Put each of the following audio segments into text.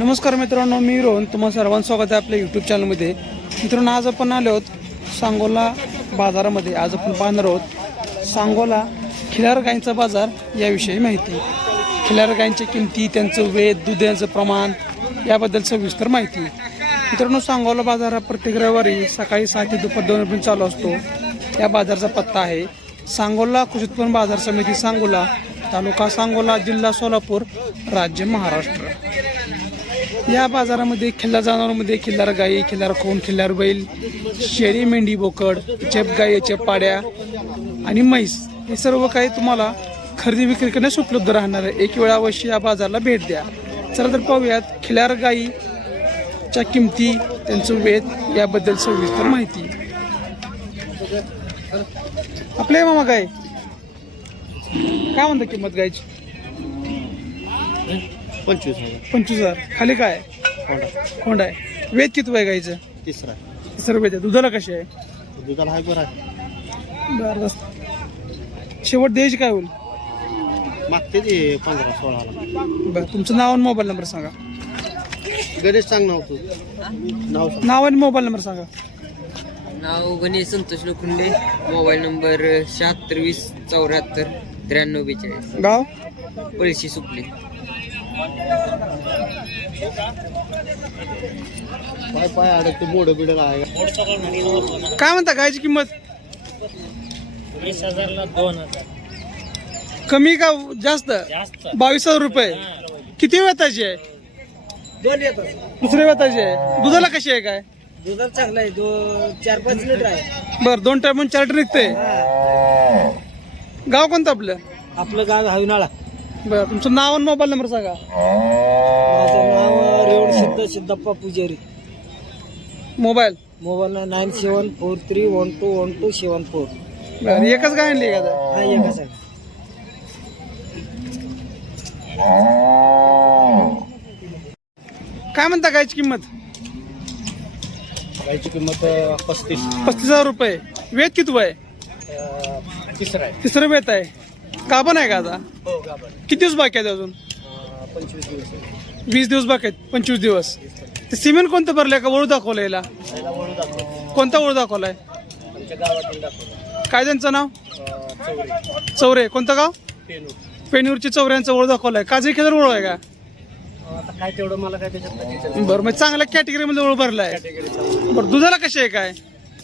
नमस्कार मित्रांनो मी रोहन. तुम्हा सर्वांचं स्वागत आहे आपल्या यूट्यूब चॅनलमध्ये मित्रांनो आज आपण आलो आहोत सांगोला बाजारामध्ये. आज आपण पाहणार आहोत सांगोला खिलार गायींचा बाजार याविषयी माहिती. खिलार गायींच्या किमती त्यांचं वेध दुधाचं प्रमाण याबद्दल सविस्तर माहिती. मित्रांनो सांगोला बाजार हा प्रत्येक रविवारी सकाळी सहा ते दुपार दोन रुपये चालू असतो. या बाजारचा पत्ता आहे सांगोला कृषी उत्पन्न बाजार समिती सांगोला तालुका सांगोला जिल्हा सोलापूर राज्य महाराष्ट्र. या बाजारामध्ये खिल्लार जनावरांमध्ये खिल्लार गाई खिल्लार खोन खिल्लार बैल शेळी मेंढी बोकड चेप गाई चेप पाड्या आणि म्हैस हे सर्व काही तुम्हाला खरेदी विक्री करण्यास उपलब्ध राहणार आहे. एक वेळा अवश्य या बाजाराला भेट द्या. चला तर पाहूयात खिल्लार गाईच्या किमती त्यांचं वेध याबद्दल सविस्तर माहिती. आपले मामा गाय. काय म्हणता किंमत गायची? पंचवीस हजार. पंचवीस हजार. खाली काय? होंडा. कोंड आहे. वेद किती आहे गाईचं? तिसरा सर्व वेद आहे दुधाला कशी आहे? दुधाला हाय बरं आहे. बरं बस. शेवट द्यायची काय होईल? मागते ते पंधरा सोळाला बरं तुमचं नाव आणि मोबाईल नंबर सांगा. गणेश सांग नाव तू. नाव सांग. नाव आणि मोबाईल नंबर सांगा. नाव गणेश संतोष लोखंडे. मोबाईल नंबर शहात्तर वीस चौऱ्याहत्तर त्र्याण्णव बेचाळीस. गाव? पळशी सुपली पाय पाय अडकते बोड बिड आहे काय म्हणता गायची किंमत? वीस हजारला दोन हजार. कमी का जास्त? जास्त. बावीस हजार रुपये. किती वेताची आहे? दोन येतात दुसऱ्या वेताची आहे. दुधाला कशी आहे काय? दुधाला चांगला आहे. दो चार पाच लिटर आहे. बरं दोन टायम चार लिटर निघते गाव कोणतं आपलं? आपलं गाव हविनाळा बरं तुमचं नाव आणि मोबाईल नंबर सांगा. माझं नाव reward Siddh Siddhappa Pujari. Mobile? Mobile nine seven four three one two one two seven four. बरं एकच गाय आणली का आता? हा एकच आहे. काय म्हणता गायची किंमत? गायची किंमत पस्तीस. पस्तीस हजार रुपये. वेद किती आहे तिसरा आहे. तिसरं वेत आहे. गाभण आहे का आता? हो गाभण किती दिवस बाकी आहेत अजून? पंचवीस दिवस आहे. वीस दिवस बाकी आहेत पंचवीस दिवस. ते सिमेंट कोणतं भरलंय का? वळू दाखवलं याला. त्याला वळू दाखव कोणता वळू दाखवलाय? आमच्या काय त्यांचं नाव? चौरे. चौरे. कोणतं गाव? पेनू पेनीवरची चौऱ्यांचं वळू दाखवलाय. काजळी खेळर वळू आहे का? आता काय तेवढं मला काय त्याच्यात माहिती बरं मग चांगल्या कॅटेगरीमध्ये वळू भरलाय. कॅटेगरी बरं दुधाला कशी आहे काय?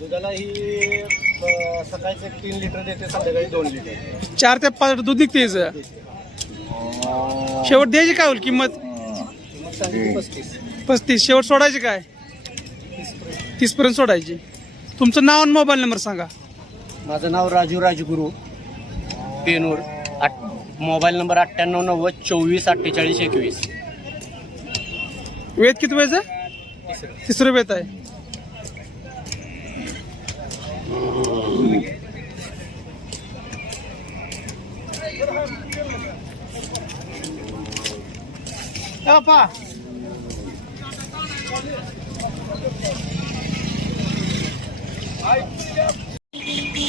दुधाला ही सकाळचं तीन लिटर देते संध्याकाळी दोन लिटर. चार ते पाच दूध निघते. शेवट द्यायची काय होईल किंमत? मग सांगितली पस्तीस. पस्तीस. शेवट सोडायची काय? तीस पर्यंत सोडायची. तुमचं नाव आणि मोबाईल नंबर सांगा. माझं नाव राजू राजगुरू. पेनूर आठ मोबाईल नंबर अठ्ठ्याण्णव नव्वद चोवीस अठ्ठेचाळीस एकवीस. वेद किती वेळचं तिसरं. वेत आहे. पा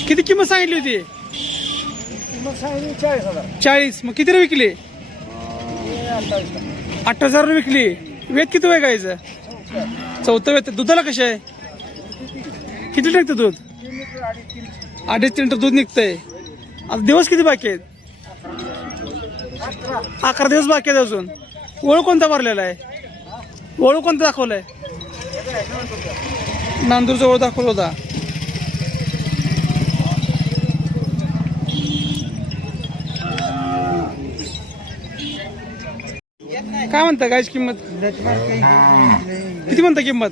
किती किंमत सांगितली होती? किंमत चाळीस. हजार चाळीस मग किती विकली? आठ हजार विकली. वेत किती वेळ गायचं चौथं वेत दुधाला कसे आहे? किती निघतं दूध? अडीच लिटर दूध निघतंय. आता दिवस किती बाकी आहेत? अकरा दिवस बाकी आहेत अजून. ओळख कोणता भरलेला आहे? ओळख कोणता दाखवलाय? नांदूरचा ओळख दाखवला होता. काय म्हणता गायची किंमत? किती म्हणता किंमत?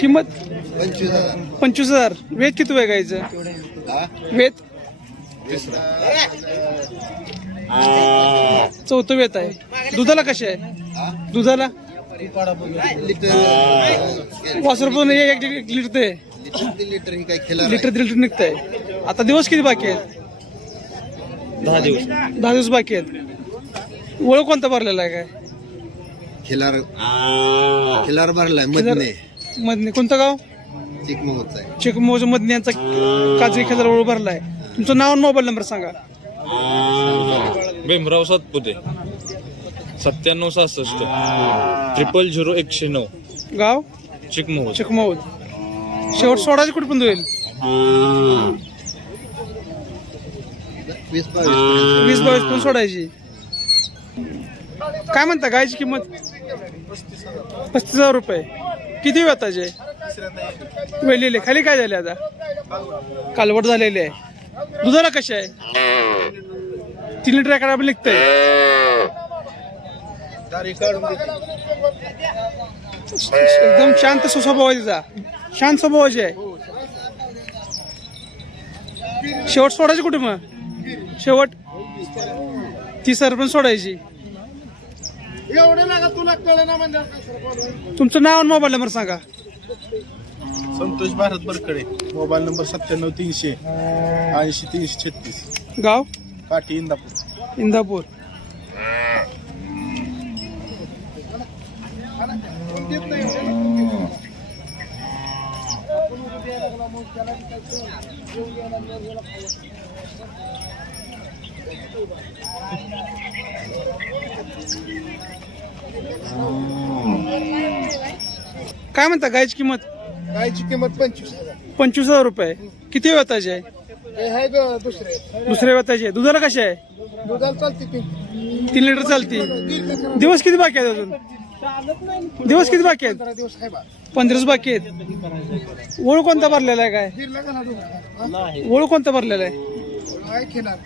किंमत? पंचवीस हजार. वेद किती आहे गायचं वेद? चौथं वेत आहे. दुधाला कशी आहे? दुधाला? वासर पण एक एक लिटर ते. लिटर दीड लिटर निघतंय. आता दिवस किती बाकी आहेत? दहा दिवस. दहा दिवस बाकी आहेत. ओळख कोणता भरलेला आहे काय? खिलार खिलार भरलाय मधने मधने कोणतं गाव? चिकमोहचा आहे. चिकमोज मधने यांचा काजरी खेळाला ओळख भरलाय. तुमचं नाव आणि मोबाईल नंबर सांगा. भीमराव सातपुते. सत्त्याण्णव सहासष्ट. ट्रिपल झिरो एकशे नऊ. गाव? चिकमोहद चिकमौद शेवट सोडायची कुठे पण होईल वीस बावीस. वीस बावीस पण सोडायची. काय म्हणता गायची किंमत? पस्तीस हजार रुपये. किती वेताचे वेलेले खाली काय झाले आता? कालवट झालेले आहे. दुधाला कशी आहे? तीन लिटर एका डबा निघतंय. एकदम शांत स्वभाव आहे शांत स्वभावाची आहे. शेवट सोडायची कुठे मग? शेवट? ती सर पण सोडायची तुमचं नाव आणि मोबाईल नंबर सांगा. संतोष भारत बरकडे मोबाईल नंबर सत्त्याण्णव तीनशे ऐंशी तीनशे छत्तीस. गाव? काठी इंदापूर. इंदापूर. काय म्हणता गायची किंमत? गायची किंमत पंचवीस हजार. पंचवीस हजार रुपये. किती वेताची आहे? हे आहे ग दुसरे. दुसऱ्या वेताची आहे. दुधाला कशी आहे? दुधाला चालते तीन. लिटर चालती. दिवस किती बाकी आहेत अजून? दिवस किती बाकी आहेत? पंधरा दिवस आहे बा. पंधराच बाकी आहेत. ओळू कोणता भरलेला आहे काय? ओळू कोणता भरलेला आहे? खेळणार.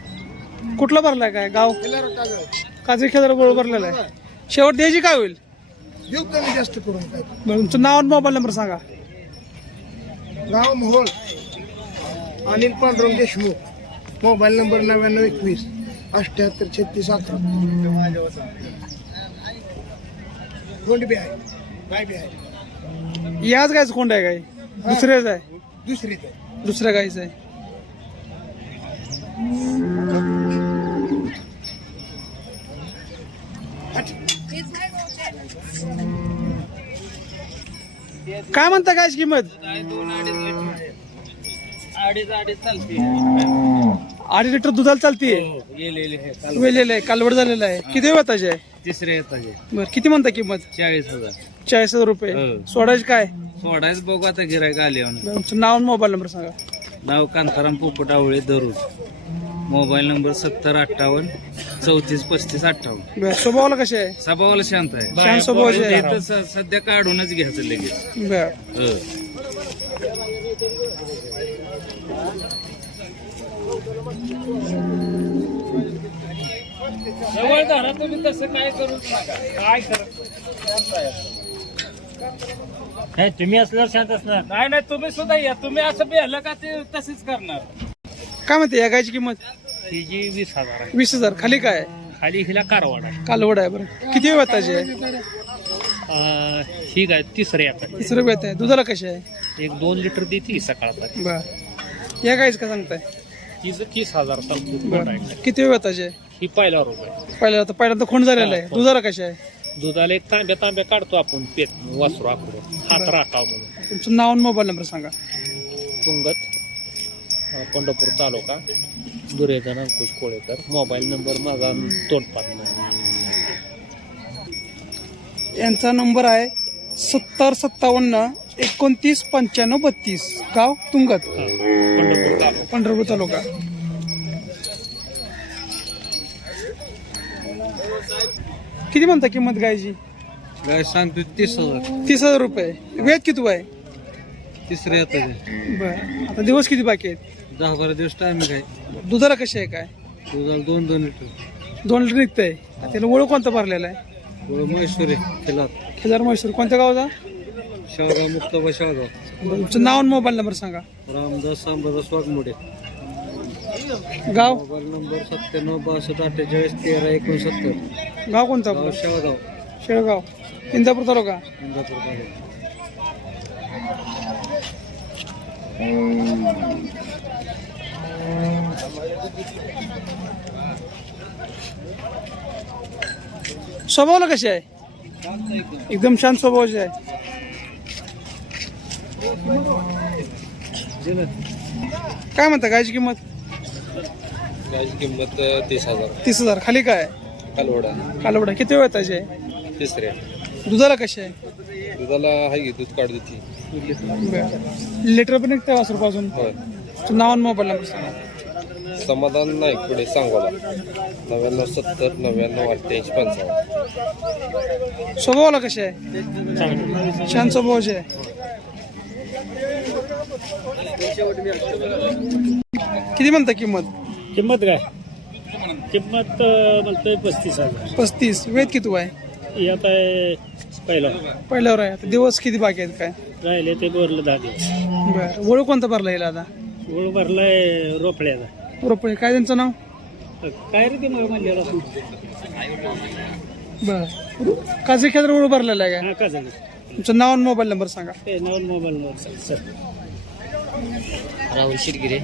कुठला भरलाय काय? गाव? खेळणार कागळ काजरी खेळाला ओळू भरलेला आहे. शेवट द्यायची काय होईल? देऊ कमी जास्त करून? काय बरं, तुमचं नाव आणि मोबाईल नंबर सांगा. गाव मोहोळ. अनिल पांडुरंग देशमुख. मोबाईल नंबर नव्याण्णव एकवीस. अठ्ठ्याहत्तर छत्तीस अकरा. कोंड बी आहे. गाय बी आहे. याच गायचं कोंड आहे काय दुसऱ्याच आहे. दुसरीच आहे. दुसऱ्या गायचं आहे. काय म्हणता गायची किंमत? अडीच लिटर दुधाला चालतीये? वेलेलं आहे कालवड झालेलं आहे. किती वेताचे आहे तिसरे बरं किती म्हणता किंमत? चाळीस हजार. चाळीस हजार रुपये. हो. सोडायचे काय? सोडायच बघू आता गिरायक आले तुमचं नाव आणि मोबाईल नंबर सांगा. नाव कांताराम पोपट आवळे दरुज. मोबाईल नंबर सत्तर अठ्ठावन्न चौतीस पस्तीस अठ्ठावन्न. बरं स्वभावाला कसे आहे? स्वभावाला शांत आहे. शांत स्वभावाचे आहे. इथं स- सध्या काढूनच घ्यायचं लगेच. बरं. हो. तुम्ही असल्यावर शांत असणार. नाही नाही तुम्ही सुद्धा या. तुम्ही असं बेहलं का ते तसेच करणार? काय म्हणते या गायची किंमत? ही जी वीस हजार आहे. वीस हजार. खाली काय? आहे? खाली हिला कारवाड आहे. कालवड आहे बरं. किती वेताची आहे? अं, ही गाय तिसरी आता तिसरं वेत आहे. दुधाला कशी आहे? एक दोन लिटर देते सकाळचा बर. या गायचं का सांगताय? तिचं तीस हजार चालतो किती वेताची आहे? ही पहिला रुपये पहिल्या आता पहिल्यांदा खोंड झालेला आहे. दुधाला कशी आहे? दुधाला एक तांब्या तांब्या काढतो आपण पेट वासरू आकडून हात राखाव म्हणून. तुमचं नाव आणि मोबाईल नंबर सांगा. तुंगत पंढरपूर तालुका. दुर्योधन अंकुश कोळेकर मोबाईल नंबर माझा तोंडपाट यांचा नंबर आहे सत्तर सत्तावन्न एकोणतीस पंच्याण्णव बत्तीस. गाव तुंगत. पंढरपूर तालुका. किती म्हणता किंमत गायची सांगतो तीस हजार. तीस हजार रुपये. वेद किती आहे? तिसरे येताचे बर. आता दिवस किती बाकी आहेत? दहा बारा दिवस टाइम काय दुधाला कशी आहे काय? दुधाला दोन दोन लिटर. दोन लिटर निघतंय. त्याला ओळख कोणता भरलेला आहे? म्हैसूर खिलार खेदार म्हैसूर. कोणत्या गावचा? शावगाव मुक्ताबा शावगाव. बरं, तुमचं नाव आणि मोबाईल नंबर सांगा. रामदास सांबादास वाघमोडे. गाव? मोबाईल नंबर सत्त्याण्णव बासष्ट अठ्ठेचाळीस तेरा एकोणसत्तर. गाव कोणतं गाव आपलं शेवगाव. शेळगाव इंदापूर तालुका? इंदापूर तालुका. स्वभावाला कशी आहे? एकदम शांत स्वभावाची आहे? काय म्हणता गायची किंमत? गायची किंमत तीस हजार. तीस हजार. खाली काय? कालवडा. कालवडा. किती वेळ त्याचे तिसऱ्या. दुधाला कसे आहे? दुधाला आहे दूध काढ देते. बरं लिटर पण निघतं वासरूपासून नाव आणि मोबाईल नंबर सांगा. समाधान नाही पुढे सांगोला. नव्याण्णव सत्तर नव्याण्णव अठ्ठ्याऐंशी पंचावन्न. स्वभावाला कसे आहे? छान स्वभावाचे आहे. किती म्हणता किंमत? किंमत काय? किंमत अं, म्हणतोय पस्तीस हजार. पस्तीस. वेद किती आहे? आता आहे पहिला. पहिल्यावर आहे. आता दिवस किती बाकी आहेत काय? राहिले ते बोरलं दहा दिवस. बरं. ओळख कोणता भरला येईल आता? गुळ भरलाय रोपड्याचा. रुपये काय त्यांचं नाव? काय रे ते मग म्हणलेलं बरं. काजरी खेळ ओळख भरलेला आहे हा का? झालं काय तुमचं नाव आणि मोबाईल नंबर सांगा. ते नवीन mobile number sir. Rahul Shirgire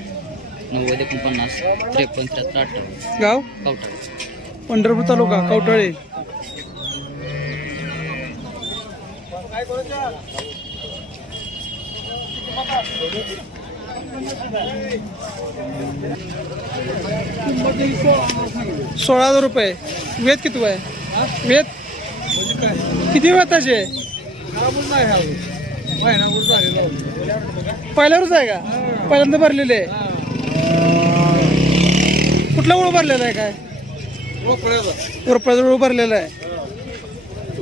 नव्वद एकोणपन्नास त्रेपन्न त्र्याहत्तर अठ्ठावन्न गाव? कवठा पंढरपूर तालुका कवटाळे सोळा हजार रुपये. वेद किती आहे वेद? किती वेताचे पहिल्यावरच आहे का? पहिल्यांदा भरलेले. आहे कुठला ओळ भरलेला आहे काय? रुपयाचा ओळ भरलेला आहे.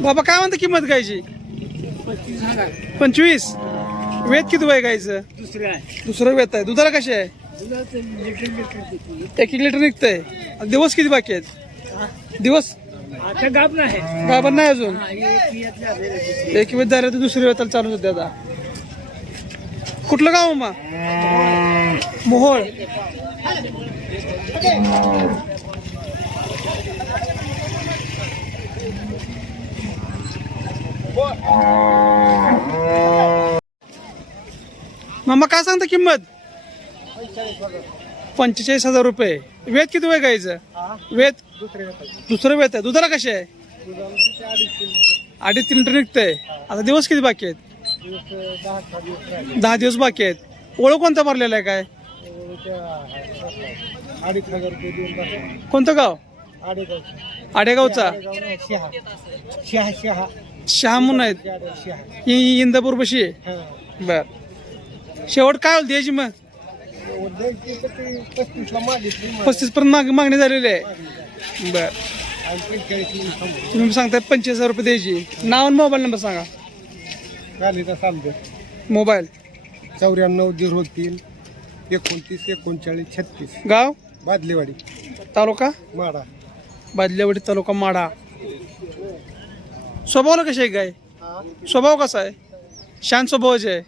बाबा काय म्हणता किंमत गायची पंचवीस? वेद किती आहे गायचं दुसरं आहे. दुसरं वेत आहे. दुधाला कसे आहे? एक एक लिटर निघतंय. दिवस किती बाकी आहेत? दिवस? आता गाब नाही. गाभण नाही अजून? एक वेळ झालं तर दुसरी वेताला चालू होते आता. कुठलं गाव मा मोहोळ. मामा काय सांगता किंमत? पंचेचाळीस हजार रुपये. वेद किती वय गायचं वेद? दुसरं वेत आहे. दुधाला कसे आहे? अडीच तीन लिटर निघतंय. आता दिवस किती बाकी आहेत? दहा दिवस बाकी आहेत. ओळख कोणता भरलेला आहे काय? कोणतं गाव? आडेगावचा. शहा. म्हणून आहेत. इंदापूर बशी? बर. शेवट काय होईल द्यायची मग? पस्तीस पर्यंत माग मागणी झालेली आहे. बर. तुम्ही सांगताय पंचवीस हजार रुपये द्यायची. नाव आणि मोबाईल नंबर सांगा. मोबाईल. चौऱ्याण्णव झिरो तीन एकोणतीस एकोणचाळीस छत्तीस. गाव? बादलेवाडी. तालुका? माडा. बादलेवाडी तालुका माडा. स्वभावाला कशी आहे गाय? स्वभाव कसा आहे? शांत स्वभावाचे आहे.